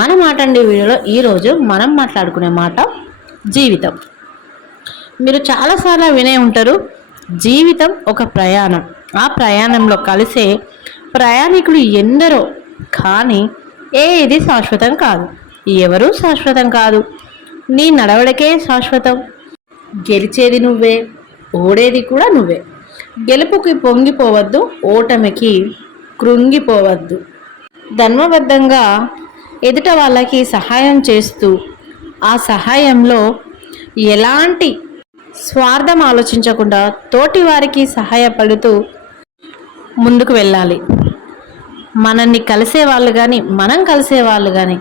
మన మాటండి వీడియోలో ఈరోజు మనం మాట్లాడుకునే మాట జీవితం. మీరు చాలాసార్లు వినే ఉంటారు, జీవితం ఒక ప్రయాణం, ఆ ప్రయాణంలో కలిసే ప్రయాణికులు ఎందరో, కానీ ఏది శాశ్వతం కాదు, ఎవరు శాశ్వతం కాదు. నీ నడవడికే శాశ్వతం. గెలిచేది నువ్వే, ఓడేది కూడా నువ్వే. గెలుపుకి పొంగిపోవద్దు, ఓటమికి కృంగిపోవద్దు. ధర్మబద్ధంగా ఎదుట వాళ్ళకి సహాయం చేస్తూ, ఆ సహాయంలో ఎలాంటి స్వార్థం ఆలోచించకుండా తోటి వారికి సహాయపడుతూ ముందుకు వెళ్ళాలి. మనల్ని కలిసే వాళ్ళు కానీ, మనం కలిసే వాళ్ళు కానీ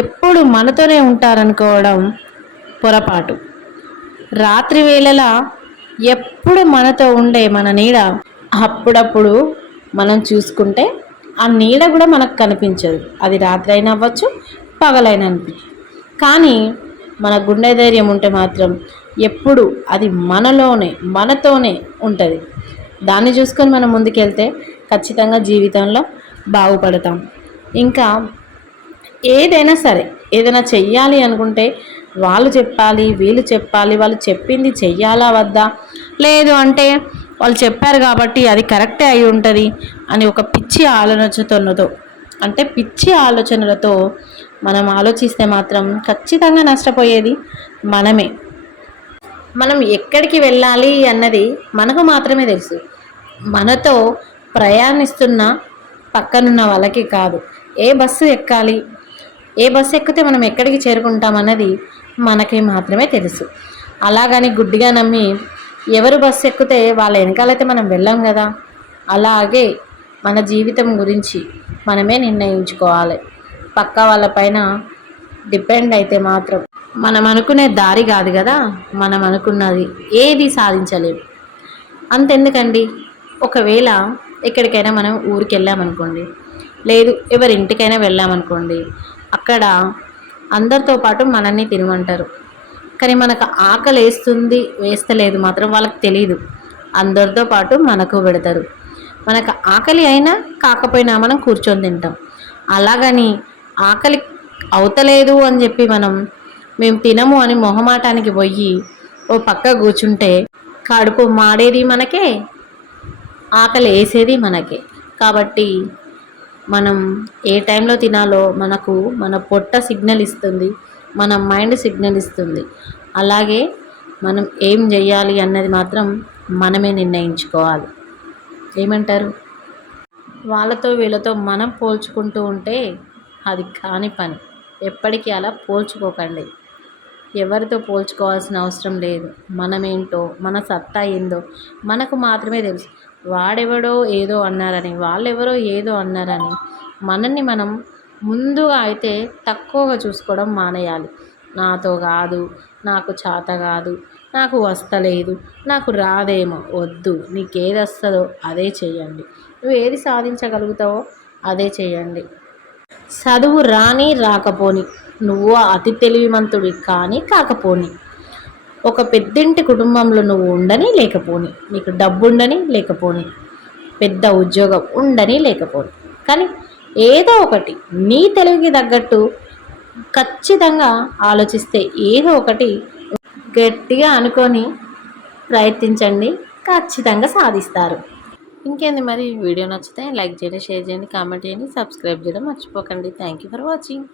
ఎప్పుడు మనతోనే ఉంటారనుకోవడం పొరపాటు. రాత్రి వేళలా ఎప్పుడు మనతో ఉండే మన నీడ అప్పుడప్పుడు మనం చూసుకుంటే ఆ నీడ కూడా మనకు కనిపించదు. అది రాత్రి అయినా అవ్వచ్చు, పగలైనా అనిపించదు. కానీ మన గుండె ధైర్యం ఉంటే మాత్రం ఎప్పుడు అది మనతోనే ఉంటుంది. దాన్ని చూసుకొని మనం ముందుకెళ్తే ఖచ్చితంగా జీవితంలో బాగుపడతాం. ఇంకా ఏదైనా సరే, ఏదైనా చెయ్యాలి అనుకుంటే వాళ్ళు చెప్పాలి, వీళ్ళు చెప్పాలి, వాళ్ళు చెప్పింది చెయ్యాలా వద్దా, లేదు అంటే వాళ్ళు చెప్పారు కాబట్టి అది కరెక్టే అయి ఉంటుంది అని ఒక పిచ్చి ఆలోచనలతో మనం ఆలోచిస్తే మాత్రం ఖచ్చితంగా నష్టపోయేది మనమే. మనం ఎక్కడికి వెళ్ళాలి అన్నది మనకు మాత్రమే తెలుసు. మనతో ప్రయాణిస్తున్న పక్కనున్న వాళ్ళకి కాదు. ఏ బస్సు ఎక్కాలి, ఏ బస్సు ఎక్కితే మనం ఎక్కడికి చేరుకుంటామన్నది మనకి మాత్రమే తెలుసు. అలాగని గుడ్డిగా నమ్మి ఎవరు బస్సు ఎక్కితే వాళ్ళ వెనకాలైతే మనం వెళ్ళాం కదా. అలాగే మన జీవితం గురించి మనమే నిర్ణయించుకోవాలి. పక్క వాళ్ళపైన డిపెండ్ అయితే మాత్రం మనం అనుకునే దారి కాదు కదా, మనం అనుకున్నది ఏది సాధించలేము. అంతెందుకండి, ఒకవేళ ఎక్కడికైనా మనం ఊరికి వెళ్ళామనుకోండి, లేదు ఎవరింటికైనా వెళ్ళామనుకోండి, అక్కడ అందరితో పాటు మనల్ని తినమంటారు. కానీ మనకు ఆకలి వేస్తలేదు మాత్రం వాళ్ళకి తెలియదు. అందరితో పాటు మనకు పెడతారు. మనకు ఆకలి అయినా కాకపోయినా మనం కూర్చొని తింటాం. అలాగని ఆకలి అవుతలేదు అని చెప్పి మేము తినము అని మొహమాటానికి పోయి ఓ పక్క కూర్చుంటే కడుపు మాడేది మనకే, ఆకలి వేసేది మనకే. కాబట్టి మనం ఏ టైంలో తినాలో మన పొట్ట సిగ్నల్ ఇస్తుంది, మన మైండ్ సిగ్నల్ ఇస్తుంది. అలాగే మనం ఏం చేయాలి అన్నది మాత్రం మనమే నిర్ణయించుకోవాలి. ఏమంటారు? వాళ్ళతో వీళ్ళతో మనం పోల్చుకుంటూ ఉంటే అది కాని పని. ఎప్పటికీ అలా పోల్చుకోకండి. ఎవరితో పోల్చుకోవాల్సిన అవసరం లేదు. మనమేంటో, మన సత్తా ఏందో మనకు మాత్రమే తెలుసు. వాడెవడో ఏదో అన్నారని, వాళ్ళెవరో ఏదో అన్నారని మనల్ని మనం ముందుగా అయితే తక్కువగా చూసుకోవడం మానేయాలి. నాతో కాదు, నాకు చేత కాదు, నాకు వస్తలేదు, నాకు రాదేమో, వద్దు. నీకేది వస్తుందో అదే చెయ్యండి. నువ్వు ఏది సాధించగలుగుతావో అదే చెయ్యండి. చదువు రాని రాకపోని, నువ్వు అతి తెలివిమంతుడి కానీ కాకపోని, ఒక పెద్దింటి కుటుంబంలో నువ్వు ఉండని లేకపోని, నీకు డబ్బు ఉండని లేకపోని, పెద్ద ఉద్యోగం ఉండని లేకపోని, కానీ ఏదో ఒకటి నీ తెలివికి తగ్గట్టు ఖచ్చితంగా ఆలోచిస్తే ఏదో ఒకటి గట్టిగా అనుకొని ప్రయత్నించండి, ఖచ్చితంగా సాధిస్తారు. ఇంకేంది మరి, వీడియో నచ్చితే లైక్ చేయండి, షేర్ చేయండి, కామెంట్ చేయండి, సబ్స్క్రైబ్ చేయడం మర్చిపోకండి. Thank you for watching.